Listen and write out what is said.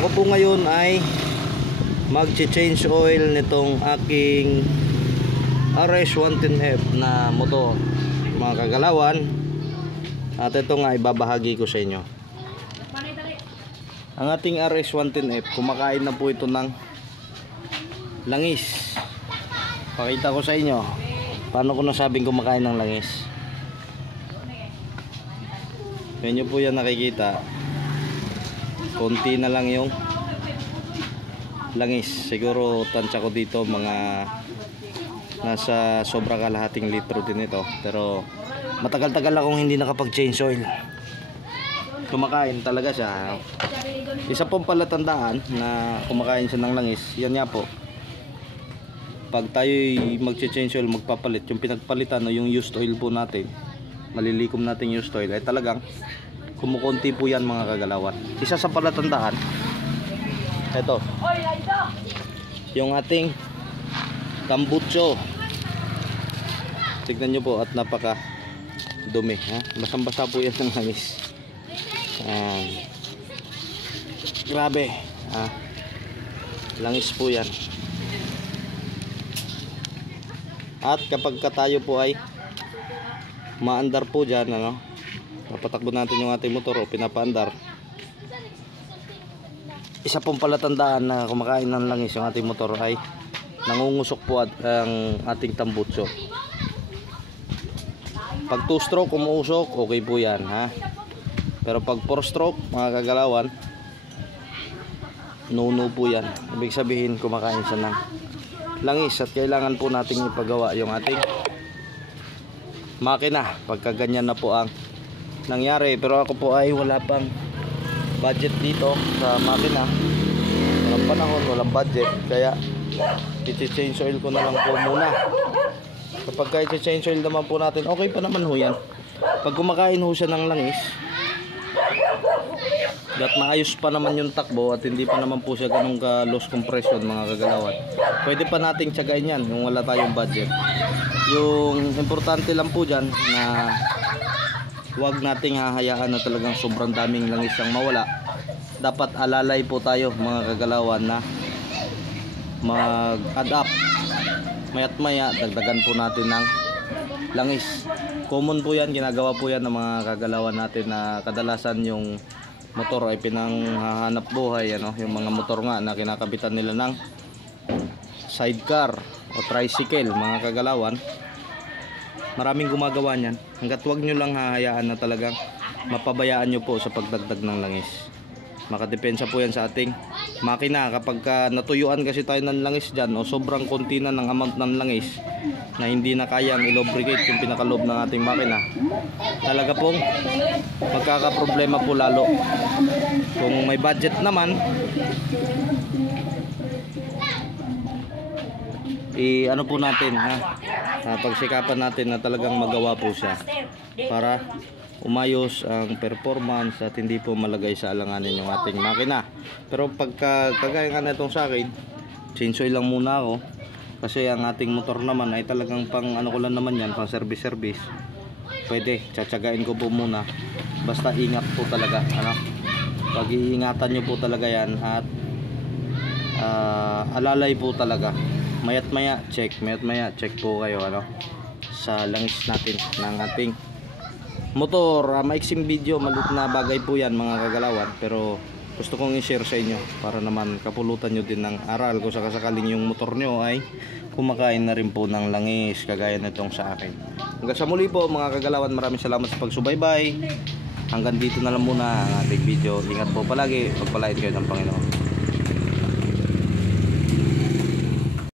Ako po ngayon ay mag-change oil nitong aking RS110F na motor, mga kagalawan. At ito nga ibabahagi ko sa inyo. Ang ating RS110F, kumakain na po ito ng langis. Pakita ko sa inyo paano ko nasabing kumakain ng langis. Ganyan po yan nakikita. Konti na lang yung langis. Siguro tansya ko dito mga nasa sobra kalahating litro din ito. Pero matagal-tagal akong hindi nakapag-change oil. Kumakain talaga siya. Isa pong palatandaan na kumakain siya ng langis, yan nga po, pag tayo'y mag-change oil, magpapalit, yung pinagpalitan o yung used oil po natin, malilikom natin used oil, ay talagang kumukunti po yan, mga kagalawan. Isa sa palatandaan, ito, yung ating tambutso. Tignan nyo po, at napaka dumi, basang-basa po yan ng langis. Grabe, langis po yan. At kapag tayo po ay maandar po dyan, papatakbo natin yung ating motor o pinapaandar, isa pong palatandaan na kumakain ng langis yung ating motor ay nangungusok po ang ating tambutso. Pag 2 stroke umuusok, okay po yan, pero pag 4 stroke, mga kagalawan, no po yan. Ibig sabihin kumakain siya ng langis, at kailangan po nating ipagawa yung ating makina pagka ganyan na po ang nangyari. Pero ako po ay wala pang budget dito sa makina, walang panahon, walang budget, kaya i-change oil ko na lang po muna. Kapag i-change oil naman po natin, okay pa naman ho yan. Pag kumakain ho siya ng langis at maayos pa naman yung takbo at hindi pa naman po siya ganun ka loss compression, mga kagalawan, pwede pa nating tiyagain yan kung wala tayong budget. Yung importante lang po dyan na huwag nating hahayaan na talagang sobrang daming langis ang mawala. Dapat alalay po tayo, mga kagalawan, na mag-adapt. Maya't maya dagdagan po natin ng langis. Common po yan, ginagawa po yan ng mga kagalawan natin na kadalasan yung motor ay pinanghahanap buhay, yung mga motor nga na kinakabitan nila ng sidecar o tricycle, mga kagalawan. Maraming gumagawa niyan. Hanggat wag nyo lang hahayaan na talagang mapabayaan nyo po sa pagdagdag ng langis. Makadepensa po yan sa ating makina. Kapag natuyuan kasi tayo ng langis dyan, o sobrang konti na ng amount ng langis na hindi na kayang i-lubricate yung pinakaloob ng ating makina, talaga pong magkakaproblema po lalo. Kung may budget naman, ano po natin, pagsikapan natin na talagang magawa po siya para umayos ang performance at hindi po malagay sa alanganin yung ating makina. Pero pagka kagaya nga nitong sa akin, change oil lang muna ako kasi ang ating motor naman ay talagang pang ko lang naman yan, pang service. Pwede, tsatsagain ko po muna, basta ingat po talaga, pag-iingatan nyo po talaga yan at alalay po talaga. Mayat maya check po kayo sa langis natin ng ating motor. Maiksing video, maliit na bagay po yan, mga kagalawan, pero gusto kong i-share sa inyo para naman kapulutan nyo din ng aral kung sakasakaling yung motor nyo ay kumakain na rin po ng langis kagaya nitong sa akin. Hanggang sa muli po, mga kagalawan, maraming salamat sa pagsubaybay. Hanggang dito na lang muna ang ating video. Ingat po palagi, pagpalain kayo ng Panginoon.